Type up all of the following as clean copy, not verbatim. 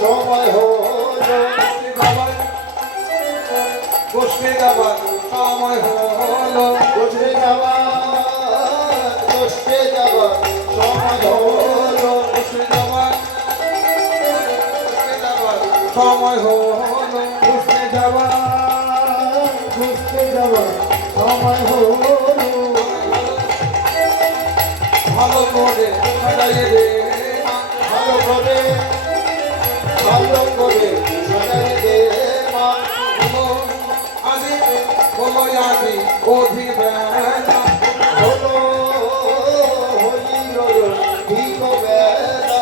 সময় হলো বসে যাবার সময় হলো বসে যাবার সময় হলো বসে যাবার সময় হলো বসে যাবার সময় হলো ভালো করে সাজাইয়ে দে ভালো করে সাজাই দে মা আজি বলো আজি অধিবেলা হলো হইল ঠিক বেলা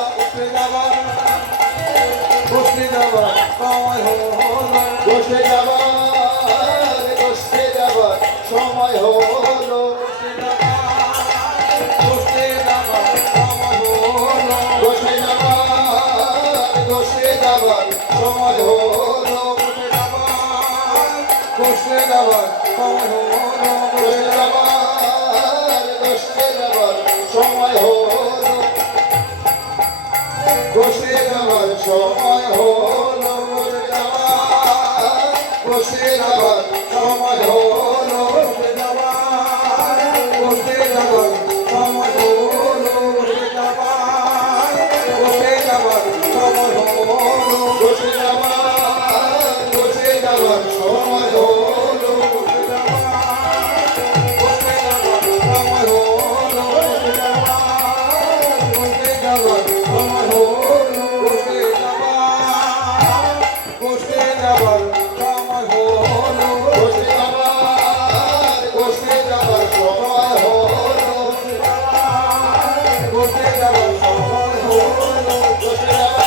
বসে যাবার সময় হলো বসে যাবার সময় হলো বসে যাবার সময় হলো বসে যাবার সময় হলো বসে যাবার সময় হলো সময় হলো বসে যাবার সময় হলো বসে যাবার সময় হলো বসে যাবার সময় হলো বসে যাবার সময় হলো বসে যাবার সময় হলো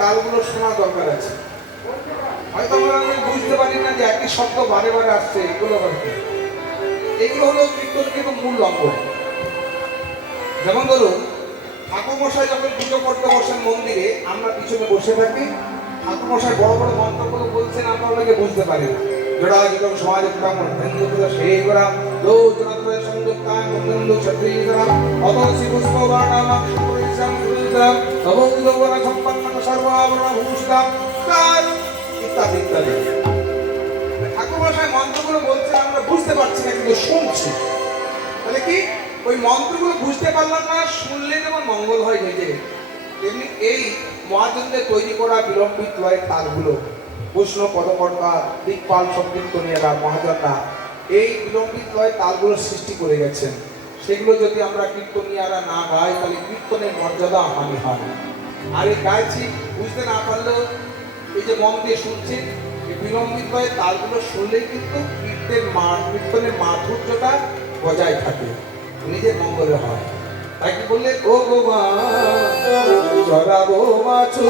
তালগুলো শোনা দরকার আছে। হয়তো আমি বুঝতে পারি না যে একই শব্দ বারে বারে আসছে, এগুলো হলো কীর্তন কিন্তু মূল লঙ্ঘন। যেমন ধরুন ঠাকুরমশাই যখন পুজো করতে বসেন মন্দিরে, আমরা পিছনে বসে থাকি, ঠাকুরমশাই বড় বড় মন্ত্রগুলো বলছেন, আমরা অনেকে বুঝতে পারি না। জোড়া যেরকম সমাজ সেই করা লোচনাত্রয় সংযুক্তায় মন্দন্দু ক্ষত্রিয়রা অতসি পুষ্পবাণাম সুরিশাম সুরিশাম নবৌদবরা সম্পন্নম সর্বাবরণ ভূষিতাম ইত্যাদি ইত্যাদি। ঠাকুরমশাই মন্ত্রগুলো বলছেন, আমরা বুঝতে পারছি না কিন্তু শুনছি। তাহলে কি ওই মন্ত্রগুলো বুঝতে পারলাম না, শুনলে যেমন মঙ্গল হয় নিজে, তেমনি এই মহাজনদের তৈরি করা বিলম্বিত লয়ের তালগুলো বৈষ্ণব পদকর্তা দিকপাল সংকীর্তনীয়রা মহাজনরা এই বিলম্বিত লয়ের তালগুলো সৃষ্টি করে গেছেন। সেগুলো যদি আমরা কীর্তনীয়রা না গাই তাহলে কীর্তনের মর্যাদা হানি হয়। আর এই গাইছি বুঝতে না পারলেও এই যে মন দিয়ে শুনছি, এই বিলম্বিত লয়ের তালগুলো শুনলেই কিন্তু কীর্তনের মাধুর্যটা বজায় থাকে, নিজের মঙ্গলে হয়। তাই কি বললে ও গো মা চড়াবো মাছু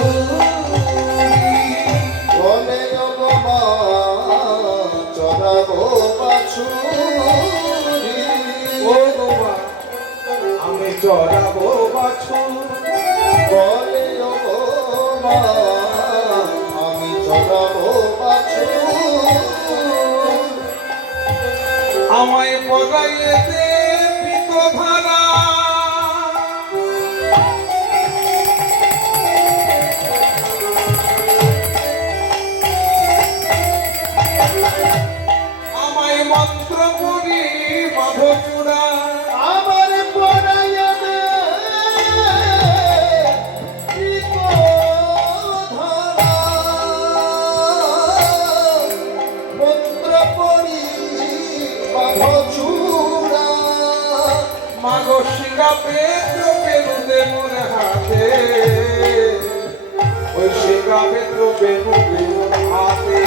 বলে মা চড়াবো বাছু ও গো মা আমি চড়াবো বাছু ওই শিখা বেত্র বেনু বেনু হাতে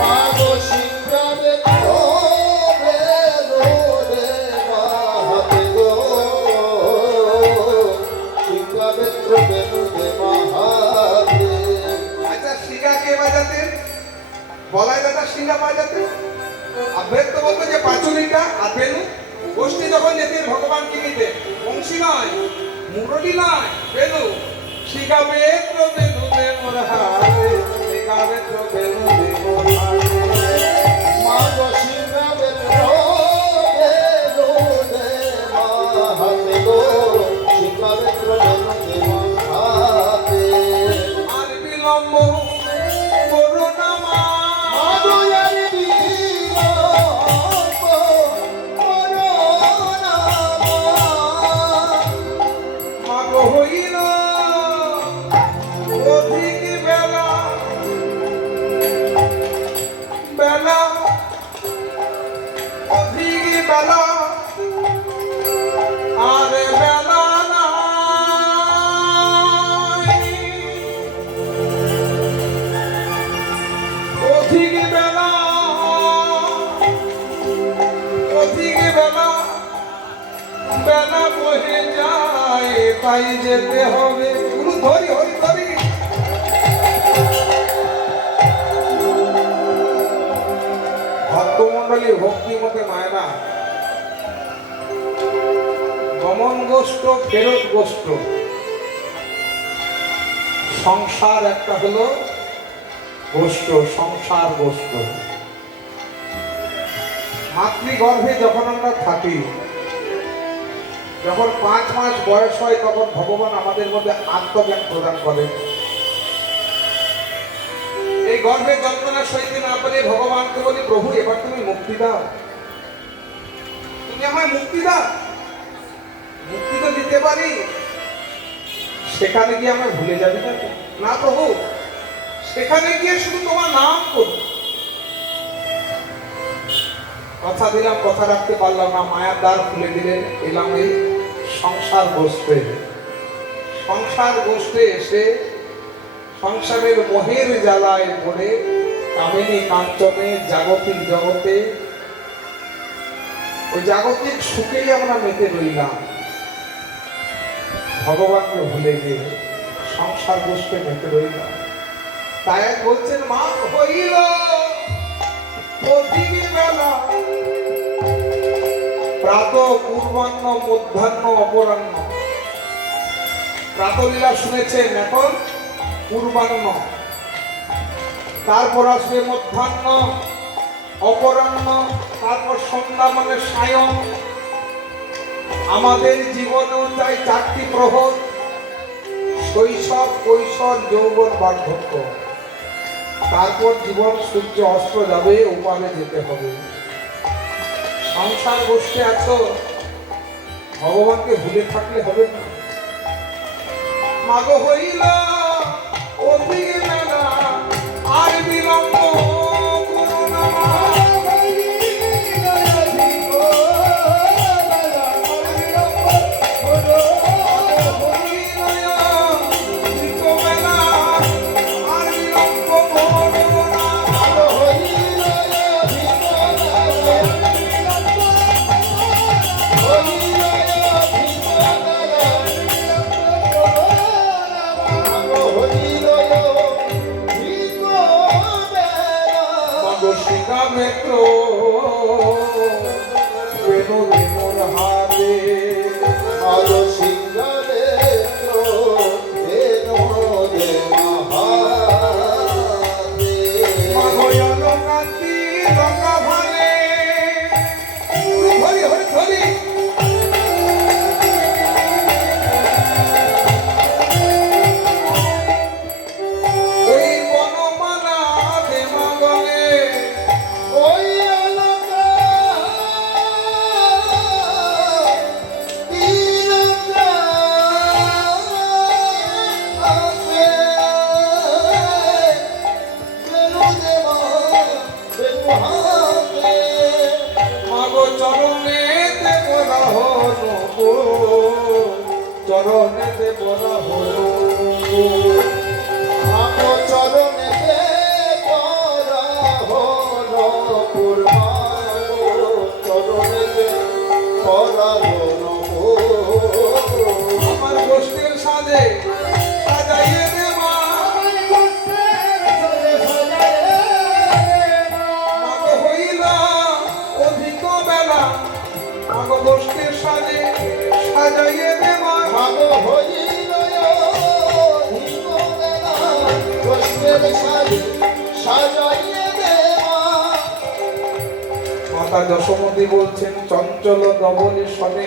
মাগো সিংহাবে বেলো রে মাহাতে গো সিংহাবে বেলো রে মাহাতে আচ্ছা শিখা কে বাজাতেন? বলাই দাদা শিখা বাজাতেন। আর বেত্র বলতো যে পাঁচুলিটা আর বেনু গোষ্ঠী যখন যেতেন ভগবানকে নিতে বংশী নয় মুরলি নয় বেনু শিখা বেত্র বেনু বেনু হাতে শিখা বেত্র বেনু বেনু হাতে মাগো সিংহাবে বেলো রে মাহাতে গো সিংহাবে বেলো রে মাহাতে আর বিলম্ব করো না মা মাগো ইয়ারি বিলম্ব করো না মা মাগো হইল অধিক বেলা বেলা অধিক বেলা আর বেলা নাই অধিক বেলা অধিক বেলা বেলা বহে যায় তাই যেতে হবে গুরু ধরি হরি ধরি ভক্তমন্ডলী ভক্তি মতে মায়না গমন গোষ্ঠ ফেরত গোষ্ঠ সংসার একটা হলো গোষ্ঠ সংসার গোষ্ঠ মাতৃগর্ভে যখন আমরা থাকি যখন 5 মাস বয়স হয় তখন ভগবান আমাদের মধ্যে আত্মজ্ঞান প্রদান করেন এই গর্ভে যন্ত্রণা সইতে না পারে ভগবানকে বলি প্রভু এবার তুমি মুক্তি দাও তুমি আমায় মুক্তি দাও মুক্তি তো দিতে পারি সেখানে গিয়ে আমায় ভুলে যাবি না তো? না প্রভু সেখানে গিয়ে শুধু তোমার নাম করব কথা দিলাম কথা রাখতে পারলাম না মায়ার দ্বার খুলে দিলেন এলাম এই সংসার গোষ্ঠে সংসার গোষ্ঠে এসে সংসারের মোহের জ্বালায় পড়ে কামিনী কাঞ্চনে জাগতিক জগতে ওই জাগতিক সুখেই আমরা মেতে রইলাম ভগবানকে ভুলে গিয়ে সংসার গোষ্ঠে মেতে রইলাম তাই বলছেন মা হইল অধিক বেলা প্রাত পূর্বাহ্ন মধ্যাহ্ন অপরাহ্ন প্রাতলীলা শুনেছেন এখন পূর্বাহ্ন তারপর আসবে মধ্যাহ্ন অপরাহ্ন তারপর সন্ধ্যা মানে সায়ন আমাদের জীবনেও চাই 4টি প্রহর শৈশব কৈশোর যৌবন বার্ধক্য তারপর জীবন সূর্য অস্ত যাবে উপারে যেতে হবে সংসার বসে আছো ভগবানকে ভুলে থাকলে হবে না মাগো হইল অধিক বেলা আর বিলম্ব করো না মা। মেত্র বেনু বেনুর হাতে আলো সিংহাবে বেলো রে মাহাতে মাগয়ালো কান্তি রঙা ভালে ধরি হরি ধরি ওই বনমালা দে মাগলে ওই এলাকা তিলকা আছে বেলো দেবা বেলো হাতে মাগো চরণেতে বলা হলো গো চরণেতে বলা হলো মাগো চরণেতে পরা হলো ফুল, মাগো চরণেতে পরা হলো ফুল। আমার গোষ্ঠীর সাজে সাজাইয়ে দে মা, মাগো হইল অধিক বেলা, মাগো গোষ্ঠীর সাজে সাজাইয়ে দে মা। মাগো হইল হিমবেলা, গোষ্ঠের সাজে সাজাইয়ে দে মা। মাতা যশোমতী বলছেন, চঞ্চল দবনে শনে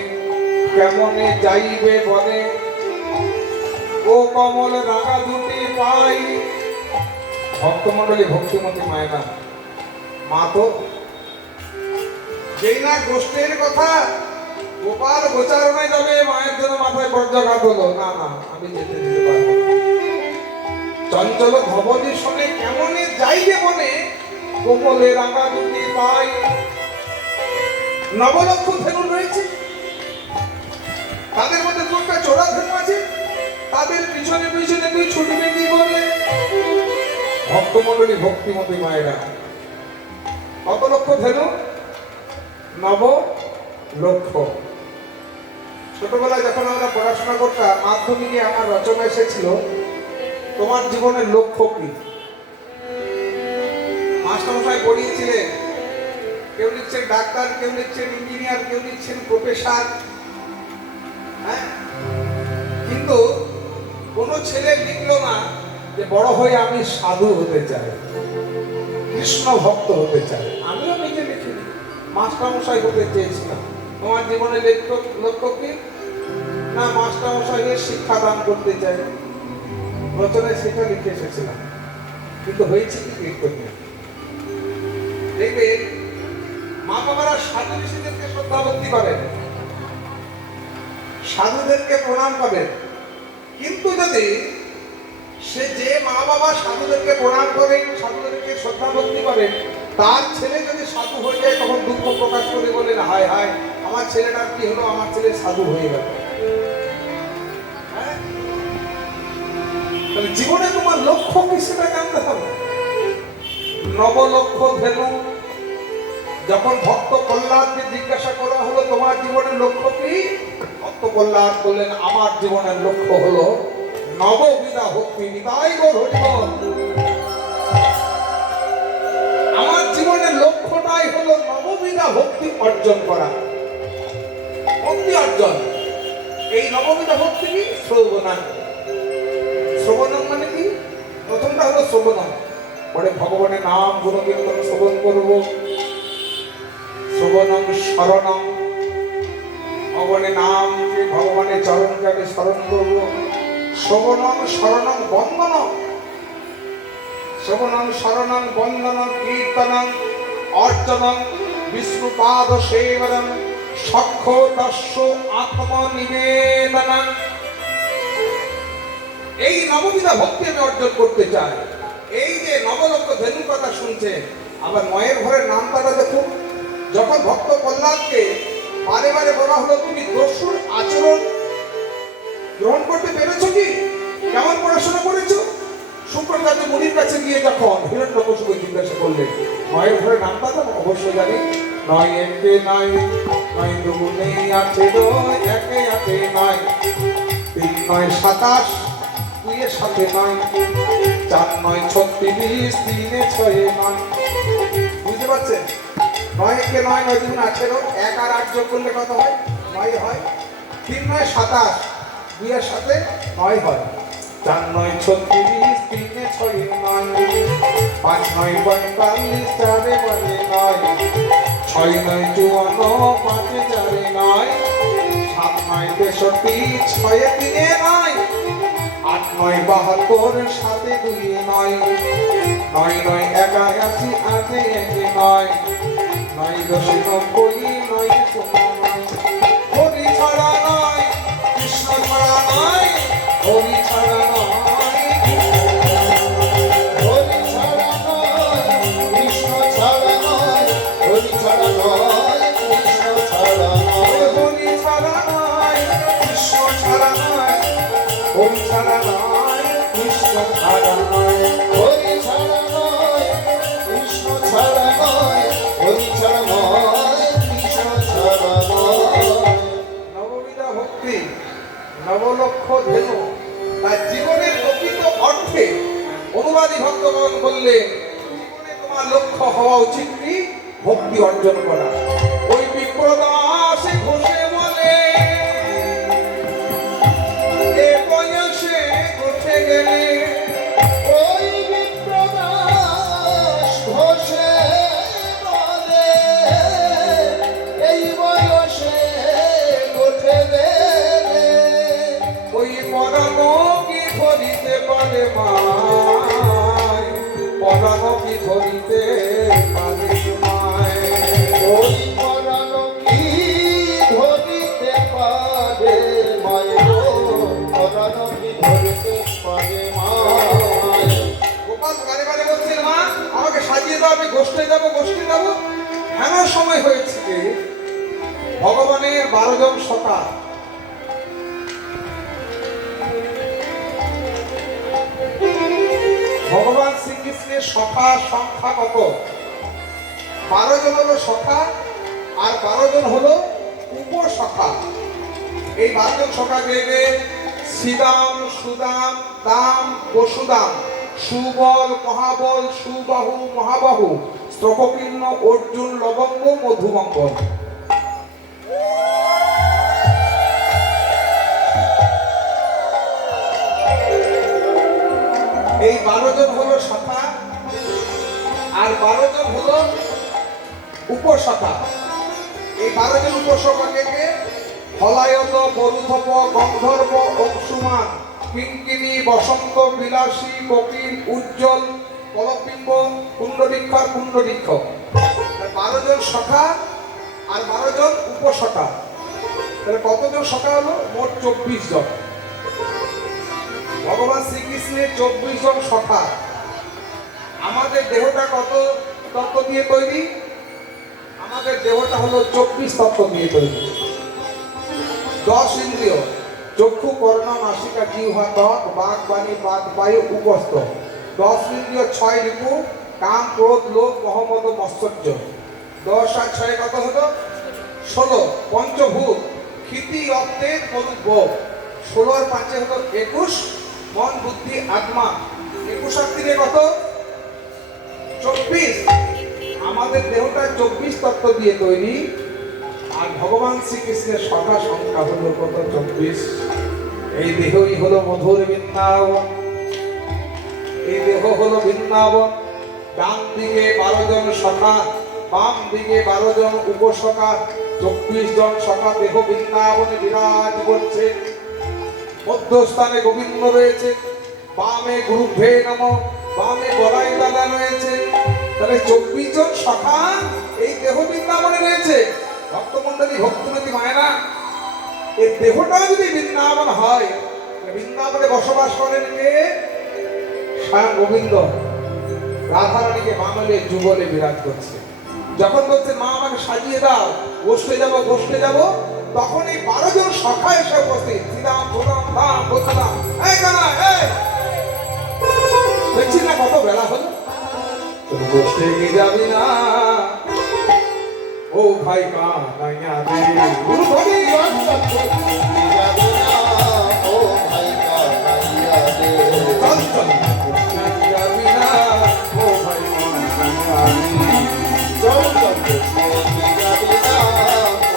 কেমনে যাইবে বনে, ও কমল রাগা দুটি পাই। ভক্তমণ্ডলী ভক্তিমতী মায়েরা, মা তো যেই না গোষ্ঠীর কথা গোপাল গোচারণায় যাবে, মায়ের জন্য মাথায় বজ্রাঘাত হলো, না না আমি যেতে দিতে পারবো না। চঞ্চল ধবনী শোনে কেমনে যাইবে বনে, কোমলে রাঙা দুটি পাই। নবলক্ষ ধেনু রয়েছে, তাদের মধ্যে দুটা চোরা ধেনু আছে, তাদের পিছনে পিছনে তুই ছুটবে কি করে? ভক্তমণ্ডলী ভক্তিমতী মায়েরা, কত লক্ষ ধেনু? নব লক্ষ। ছোটবেলায় যখন আমরা পড়াশোনা করতাম, মাধ্যমিকে আমার রচনা এসেছিল, তোমার জীবনের লক্ষ্য কি? মাস্টারমশাই পড়িয়েছিলেন, কেউ লিখছেন ডাক্তার, কেউ লিখছেন ইঞ্জিনিয়ার, কেউ লিখছেন প্রফেসর। হ্যাঁ, কিন্তু কোন ছেলে লিখলো না যে বড় হয়ে আমি সাধু হতে চাই, কৃষ্ণ ভক্ত হতে চাই। আমিও নিজে লিখিনি, মাস্টারমশাই হতে চেয়েছিলাম। তোমার জীবনে লক্ষ্য কি? না, মাস্টারমশাই হয়ে শিক্ষাদান করতে চাই। রচনায় সেটা লিখে এসেছিলাম, কিন্তু হয়েছে কি কীর্তনীয়। দেখবেন মা বাবারা সাধু ঋষিদেরকে শ্রদ্ধা ভক্তি করেন, সাধুদেরকে প্রণাম করেন, কিন্তু যদি সে যে মা বাবা সাধুদেরকে প্রণাম করেন, সাধুদেরকে শ্রদ্ধা ভক্তি করেন, তার ছেলে যদি সাধু হয়ে যায়, তখন দুঃখ প্রকাশ করে বলেন, হায় হায় আমার ছেলেটার কি হলো, আমার ছেলে সাধু হয়ে গেল। হ্যাঁ? তাহলে জীবনে তোমার লক্ষ্য কি সেটা জানতে হবে। নবলক্ষ ধেনু, যখন ভক্ত প্রহ্লাদকে জিজ্ঞাসা করা হলো তোমার জীবনের লক্ষ্য কি, ভক্ত প্রহ্লাদ বললেন, আমার জীবনের লক্ষ্য হলো নববিধা ভক্তি। নিতাই গৌর হরি বল। আমার জীবনের লক্ষ্যটাই হলো নববিধা ভক্তি অর্জন করা, ভক্তি অর্জন। এই নববিধা ভক্তি কি? শ্রবণাং। শ্রবণাং মানে কি? প্রথমটা হলো শ্রবণাং, পরে ভগবানের নাম গুণকীর্তন শ্রবণ করব। শ্রবণং শরণং, ভগবানের নামকে, ভগবানের চরণকে আমি স্মরণ করব। শ্রবণং শরণং বন্দনং, শ্রবণং শরণং বন্দনং কীর্তনং অর্চনং বিষ্ণুপাদ সেবনং সখ্য দস্য আত্মনিবেদনং। এই নববিধা ভক্তি আমি অর্জন করতে চাই। এই যে নবলক্ষ ধেনুর কথা শুনছেন, আবার নয়ের ঘরের নামটা দেখুন। যখন ভক্ত প্রহ্লাদকে বারে বারে বলা হলো তুমি দস্যুর আচরণ গ্রহণ করতে পেরেছো কি, কেমন পড়াশোনা করেছো, শুক্রাচার্য মুনির কাছে গিয়ে যখন হিরণ্যকশিপু জিজ্ঞাসা করলেন, নয়ের ঘরের নামটা তো অবশ্যই জানি। নয় একে নয়, নয় দুগুণে আছে নয়, একে আছে নয়, 3 9 27, 2 এর সাথে 9, 4 9 36, 3 এ 6 এ 9। বুঝতে পারছেন? 9 একে 9, 9 দুগুণে 18, 1 আর 8 যোগ করলে কত হয়? 9 হয়। 3 9 27, 2 এর সাথে 9 হয়। 4 9 36, 3 এ 6 এ 9, 5 9 45, 4 এ 9, 6 9 54, 5 এ 4 এ 9, 7 9 63, 6 এ 3 এ 9, 8 9 72, 7 এ 2 এ 9, 9 9 81, 8 এ 1 এ 9, 9 10 90, 9 এ 9। হরি ছাড়া নয়, কৃষ্ণ ছাড়া নয়, হরি ছাড়া নয়, হরি ছাড়া নয়, কৃষ্ণ ছাড়া নয়, হরি ছাড়া নয়, কৃষ্ণ ছাড়া নয়। হরি ছাড়া নয়, কৃষ্ণ ছাড়া নয়, হরি ছাড়া নয়, কৃষ্ণ ছাড়া নয়। হরি ছাড়া নয় কৃষ্ণ ছাড়া নয় হরি ছাড়া নয় কৃষ্ণ ছাড়া নয়। নববিধা ভক্তি নবলক্ষ ধেনু তার জীবনের প্রকৃত অর্থে অনুবাদী ভক্তগণ বললেন, জীবনে তোমার লক্ষ্য হওয়া উচিত কি? ভক্তি অর্জন করা। ওই বিপ্রদাসে ঘোষে বলে এ বয়সে ঘটে গেলে ওই বিপ্রদাস ঘোষে বলে এই বয়সে উঠে গেলে ওই পরানো কি ধরিতে পারে মায়, পরানো কি ধরিতে পারে মায়। ওই পরানো কি ধরিতে পারে মায়ের পরানো কি ধরিতে পারে মায়। গোপাল বারে বারে বলছেন, মা আমাকে সাজিয়ে দাও, আমি গোষ্ঠে যাবো গোষ্ঠে যাবো। এমন সময় হয়েছে যে ভগবানের 12 জন সখা, ভগবান শ্রীকৃষ্ণের সখা সংখ্যা কত? 12 জন হলো সখা আর 12 জন হলো উপসখা। এই 12 জন সখা কে? শ্রীদাম, সুদাম, দাম, বসুদাম, সুবল, মহাবল, সুবাহু, মহাবাহু, স্ত্রককীর্ণ, অর্জুন, লবঙ্গ, মধুমঙ্গল। এই 12 জন হলো সখা আর 12 জন হলো উপসখা। এই 12 জন উপসখাকে হলায়ত, বরুধপ, গন্ধর্ব, অংশুমান, কিঙ্কিনী, বসন্ত, বিলাসী, কোকিল, উজ্জ্বল, কলপিম্ব, কুণ্ডলীক্ষর, কুণ্ডলীক্ষ। 12 জন সখা আর 12 জন উপসখা। তাহলে কতজন সখা হলো? মোট 24 জন। ভগবান শ্রীকৃষ্ণের 24 জন সখা। আমাদের দেহটা কত তত্ত্ব দিয়ে তৈরি? আমাদের দেহটা হলো 24 তত্ত্ব দিয়ে তৈরি। 10 ইন্দ্রিয়, চক্ষু, কর্ণ, নাসিকা, জিহ্বা, ত্বক, বাক, বাণী, পাদ, বায়ু, উপস্থ। 10 ইন্দ্রিয়, 6 রিপু, কাম, ক্রোধ, লোভ, মোহ, মদ, মৎসর্য। 10 আর 6 কত হলো? 16। পঞ্চভূত, ক্ষিতি, অর্থের মরুভ। 16 আর 5 হলো 21। মন, বুদ্ধি, আত্মা। 21 আর 3 কত? 24। আমাদের দেহটা 24 তত্ত্ব দিয়ে তৈরি আর ভগবান শ্রীকৃষ্ণের সখা সংখ্যা হলো কত? 24। এই দেহই হলো মধুর বৃন্দাবন। এই দেহ হলো বৃন্দাবন। ডান দিকে 12 জন সখা, বাম দিকে 12 জন উপসখা, 24 জন সখা দেহ বৃন্দাবনে বিরাজ করছে। মধ্যস্থানে গোবিন্দ রয়েছে, বামে গুরুভে নমঃ, বামে বলাই দাদা রয়েছে। তাহলে 24 জন সখা এই দেহ বৃন্দাবনে রয়েছে। ভক্তমণ্ডলী, ভক্তিমতী মায়েরা, এই দেহটা যদি বৃন্দাবন হয়, বৃন্দাবনে বসবাস করেন কে? স্বয়ং গোবিন্দ রাধারানীকে বামলে যুগলে বিরাজ করছে। যখন বলছে মা আমাকে সাজিয়ে দাও, গোষ্ঠে যাবো গোষ্ঠে যাবো, তখন এই 12 জন সখা এসে উপস্থিত। শ্রীরাম, প্রণাম, ধাম, বলছিলাম এই গানা, এই দেখছি না কত বেলা হলো, তুই গোষ্ঠে নিয়ে যাবি না? ও ভাই কানাইয়া রে, গুরু ধরি ও ভাই কানাইয়া রে, চল চল, গোষ্ঠে নিয়ে যাবি না? ও ভাই কানাইয়া রে, চল চল কৃষ্ণে যাবি না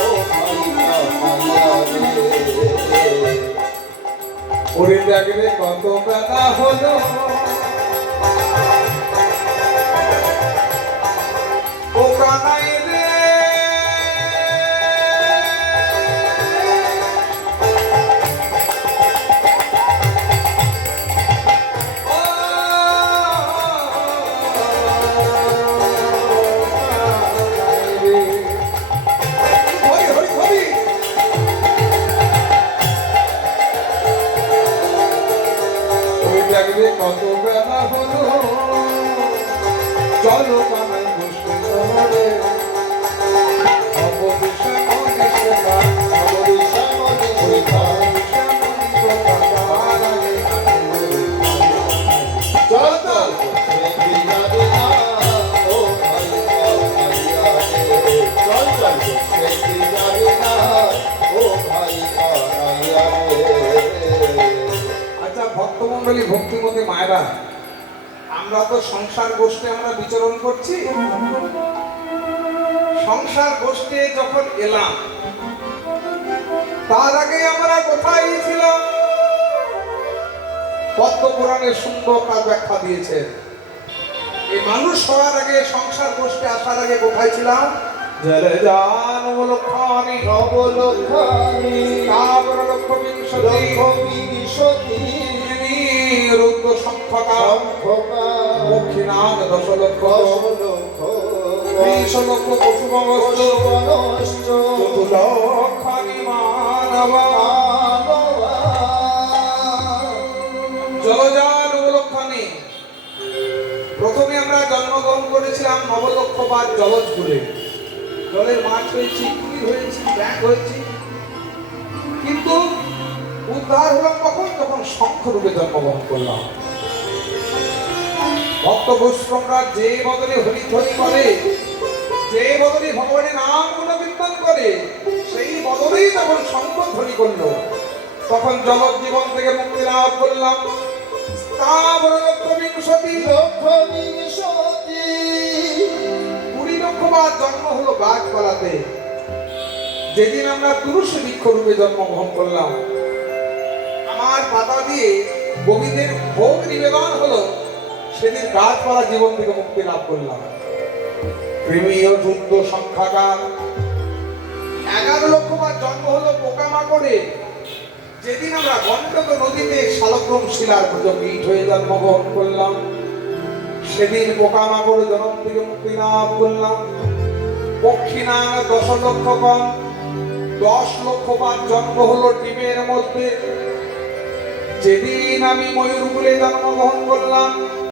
ও ভাই কানাইয়া রে। ওরে দেখ রে কত বেলা হলো, ও কানাই রে, কত বেলা হলো, চলো কানাই বসে শহরে, অবদিশা মনীষে কান, অবদিশা মনীষে কান, অবদিশা মনীষে কান, আর আগে কানে বলে ভক্তমণ্ডলী ভক্তিমতী মায়েরা, আমরা তো সংসার গোষ্ঠী আমরা বিচরণ করছি। সংসার গোষ্ঠী যখন এলাম, তার আগে আমরা কোথায় ছিলাম? পদ্ম পুরাণের সুন্দর তার ব্যাখ্যা দিয়েছেন। এই মানুষ হওয়ার আগে, সংসার গোষ্ঠী আসার আগে কোথায় ছিলাম? জলে জান লক্ষানি নবলক্ষানি তাপর লক্ষ বিংশতি লক্ষ্মী রুদ্র সংখ্যকা সংখ্যকা দক্ষিণাগ দশ লক্ষ দশলক্ষ 20 লক্ষ পশুবস্তু পশুবনশ্চ চতুর্লক্ষানি মানব মানবা জলজান লক্ষানি। প্রথমে আমরা জন্মগ্রহণ করেছিলাম নবলক্ষবার জলজগুলে। জলের মাছ হয়েছি, কুমির হয়েছি, ব্যাঙ হয়েছি, কিন্তু উদ্ধার হলাম কখন? যখন শঙ্খ রূপে জন্মগ্রহণ করলাম। ভক্ত বৈষ্ণবরা যে বদলে হরিধ্বনি করে, যে বদলে ভগবানের নাম গুণকীর্তন করে, সেই বদলেই তখন শঙ্খ ধ্বনি করলো। তখন জগৎ জীবন থেকে মুক্তি লাভ করলাম। স্থাবর লক্ষ বিংশতি লক্ষ্মী 20 লক্ষবার জন্ম হলো গাছপালাতে। যেদিন আমরা তুলসী বৃক্ষ রূপে জন্মগ্রহণ করলাম, আমার পাতা দিয়ে গোবিন্দের ভোগ নিবেদন হলো, সেদিন গাছপালা জীবন থেকে মুক্তি লাভ করলাম। প্রেমীয় যুদ্ধ সংখ্যাকার 11 লক্ষবার জন্ম হলো পোকামাকড়ে। যেদিন আমরা গণ্ডক নদীতে শালগ্রাম শিলার পীঠ হয়ে জন্মগ্রহণ করলাম, সেদিন পোকামাকড় জন্ম থেকে মুক্তি লাভ করলাম। পক্ষিণা 10 লক্ষ কম 10 লক্ষবার জন্ম হলো ডিমের মধ্যে। যেদিন আমি ময়ূরকুলে জন্মগ্রহণ করলাম,